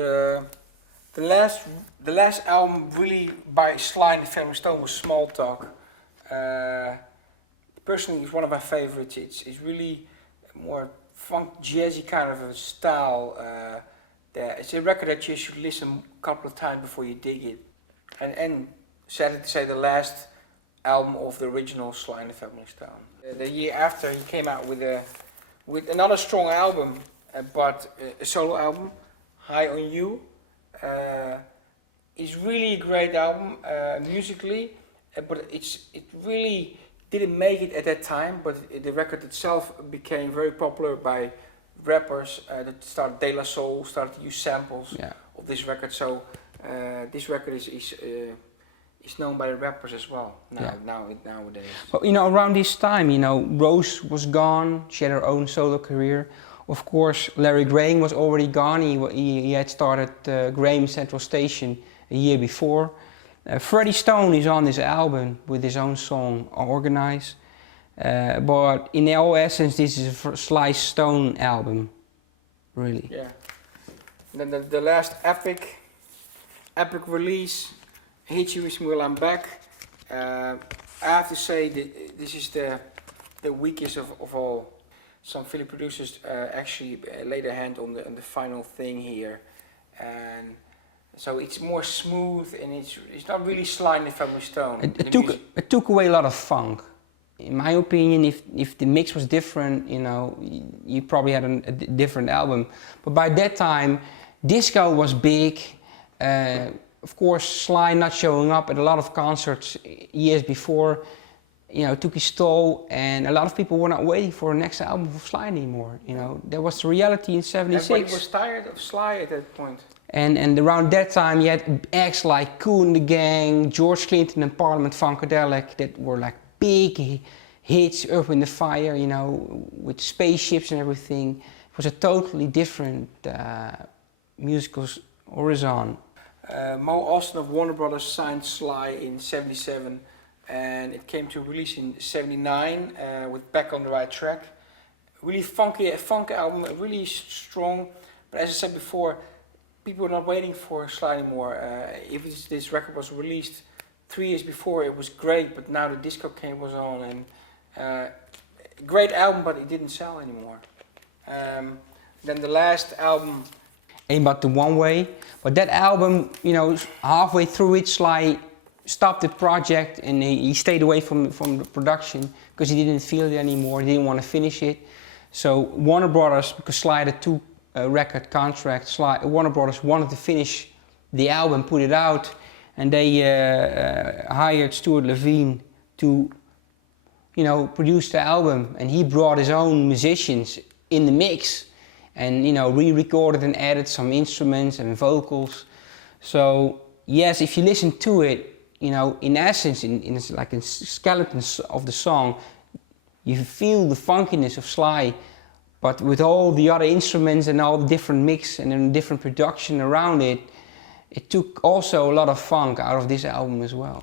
The the last album really by Sly and the Family Stone was Small Talk. Personally, it's one of my favorites. It's really more funk jazzy kind of a style. It's a record that you should listen a couple of times before you dig it. And sad to say, the last album of the original Sly and the Family Stone. The year after, he came out with another strong album, but a solo album, High on You. It's really a great album musically, but it really didn't make it at that time. But the record itself became very popular by rappers that started De La Soul, started to use samples of this record. So this record is known by the rappers as well nowadays. Well, around this time, Rose was gone. She had her own solo career. Of course, Larry Graham was already gone. He had started Graham Central Station a year before. Freddie Stone is on this album with his own song, Organize. But in all essence, this is a Sly Stone album, really. Yeah. And then the last epic release, Hit You With Me While I'm Back. I have to say that this is the weakest of all. Some Philly producers actually laid their hand on the final thing here, and so it's more smooth and it's not really Sly and the Family Stone. It took away a lot of funk. In my opinion, if the mix was different, you probably had a different album. But by that time, disco was big. Of course, Sly not showing up at a lot of concerts years before, took his toll, and a lot of people were not waiting for the next album of Sly anymore. That was the reality in '76. Everybody was tired of Sly at that point. And around that time, you had acts like Kool and the Gang, George Clinton and Parliament Funkadelic that were like big hits, Earth, Wind and Fire, with spaceships and everything. It was a totally different musical horizon. Mo Austin of Warner Brothers signed Sly in '77, and it came to release in '79 with Back on the Right Track. Really funky, funk album, really strong. But as I said before, people were not waiting for Sly anymore. If this record was released 3 years before, it was great, but now the disco was on, and great album, but it didn't sell anymore. Then the last album, Ain't But the One Way, but that album, halfway through it, Sly stopped the project and he stayed away from the production because he didn't feel it anymore. He didn't want to finish it. So Warner Brothers, because Sly had a two-record contract, Warner Brothers wanted to finish the album, put it out, and they hired Stuart Levine to, produce the album, and he brought his own musicians in the mix. And re-recorded and added some instruments and vocals. So yes, if you listen to it, in essence, in like a skeleton of the song, you feel the funkiness of Sly, but with all the other instruments and all the different mix and then different production around it, it took also a lot of funk out of this album as well.